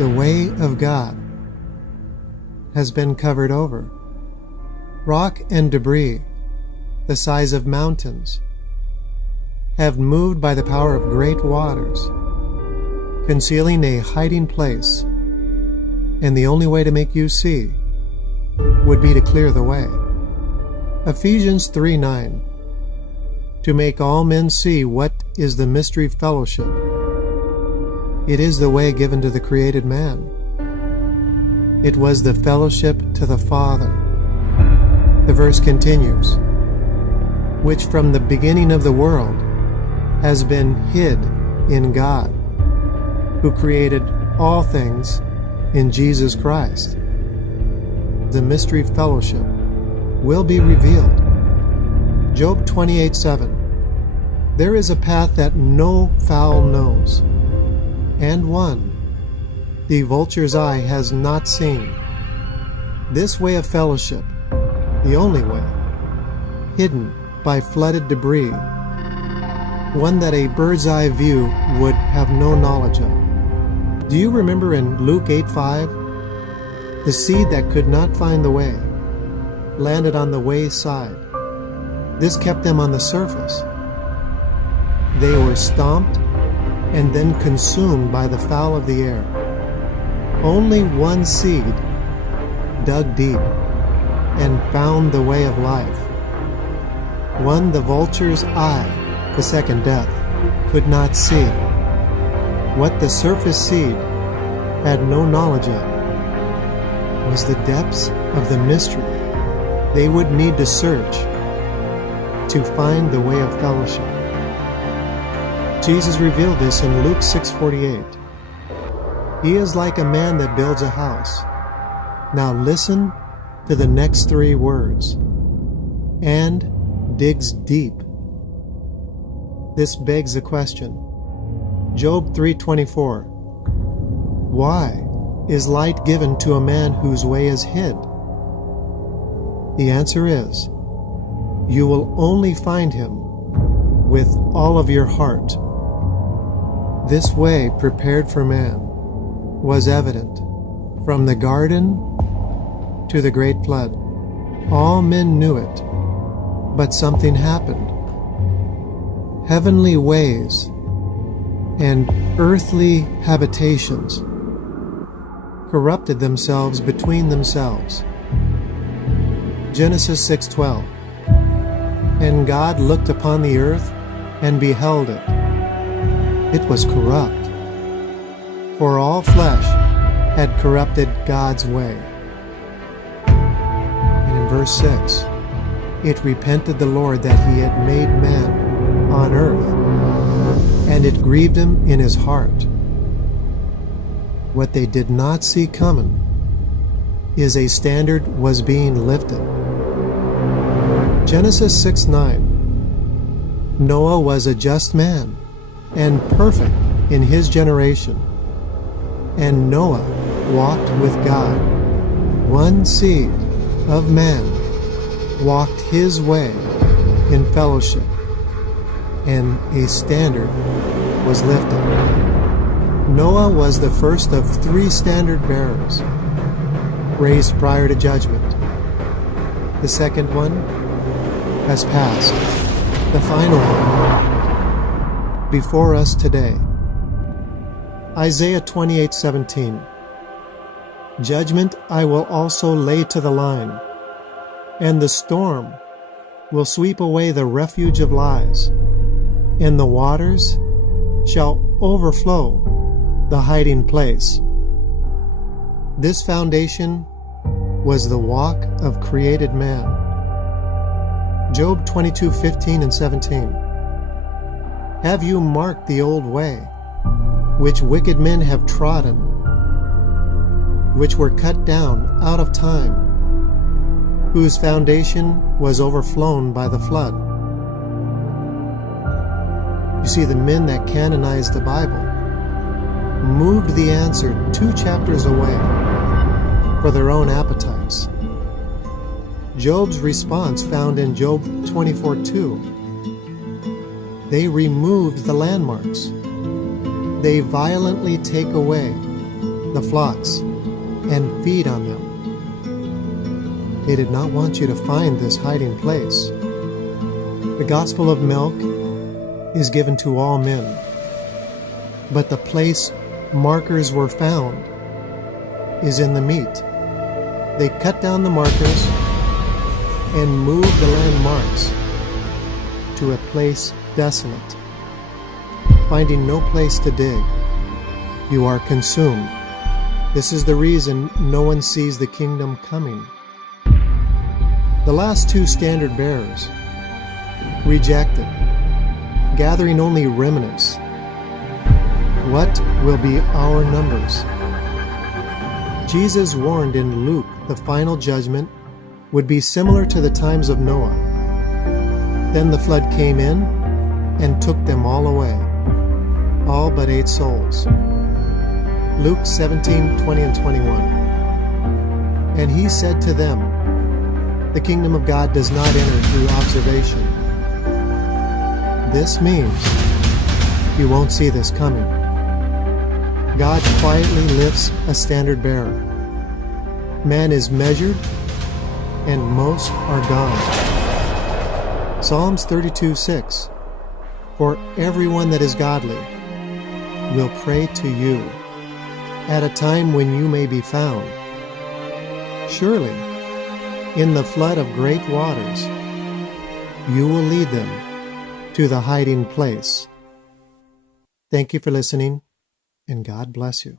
The way of God has been covered over. Rock and debris, the size of mountains, have moved by the power of great waters, concealing a hiding place, and the only way to make you see would be to clear the way. Ephesians 3:9, to make all men see what is the mystery fellowship. It is the way given to the created man. It was the fellowship to the Father. The verse continues, which from the beginning of the world has been hid in God, who created all things in Jesus Christ. The mystery fellowship will be revealed. Job 28:7, there is a path that no fowl knows, and one the vulture's eye has not seen. This way of fellowship, the only way, hidden by flooded debris, one that a bird's eye view would have no knowledge of. Do you remember in Luke 8:5, the seed that could not find the way landed on the wayside? This kept them on the surface. They were stomped and then consumed by the fowl of the air. Only one seed dug deep and found the way of life. One the vulture's eye, the second death, could not see. What the surface seed had no knowledge of was the depths of the mystery they would need to search to find the way of fellowship. Jesus revealed this in Luke 6:48. He is like a man that builds a house. Now listen to the next three words. And digs deep. This begs the question. Job 3:24. Why is light given to a man whose way is hid? The answer is, you will only find him with all of your heart. This way prepared for man was evident from the garden to the great flood. All men knew it, but something happened. Heavenly ways and earthly habitations corrupted themselves between themselves. Genesis 6:12. And God looked upon the earth and beheld it. It was corrupt, for all flesh had corrupted God's way. And in verse 6, it repented the Lord that he had made man on earth, and it grieved him in his heart. What they did not see coming is a standard was being lifted. Genesis 6:9. Noah was a just man and perfect in his generation, and Noah walked with God. One seed of man walked his way in fellowship, and a standard was lifted. Noah was the first of three standard bearers raised prior to judgment. The second one has passed. The final one before us today. Isaiah 28:17. Judgment I will also lay to the line, and the storm will sweep away the refuge of lies, and the waters shall overflow the hiding place. This foundation was the walk of created man. Job 22:15 and 17. Have you marked the old way, which wicked men have trodden, which were cut down out of time, whose foundation was overflown by the flood? You see, the men that canonized the Bible moved the answer 2 chapters away for their own appetites. Job's response found in Job 24:2. They removed the landmarks. They violently take away the flocks and feed on them. They did not want you to find this hiding place. The gospel of milk is given to all men, but the place markers were found is in the meat. They cut down the markers and moved the landmarks to a place desolate. Finding no place to dig, you are consumed. This is the reason no one sees the kingdom coming. The last two standard bearers rejected, gathering only remnants. What will be our numbers? Jesus warned in Luke the final judgment would be similar to the times of Noah. Then the flood came in and took them all away, all but 8 souls. Luke 17:20 and 21. And he said to them, the kingdom of God does not enter through observation. This means you won't see this coming. God quietly lifts a standard bearer. Man is measured, and most are gone. Psalms 32:6. For everyone that is godly will pray to you at a time when you may be found. Surely, in the flood of great waters, you will lead them to the hiding place. Thank you for listening, and God bless you.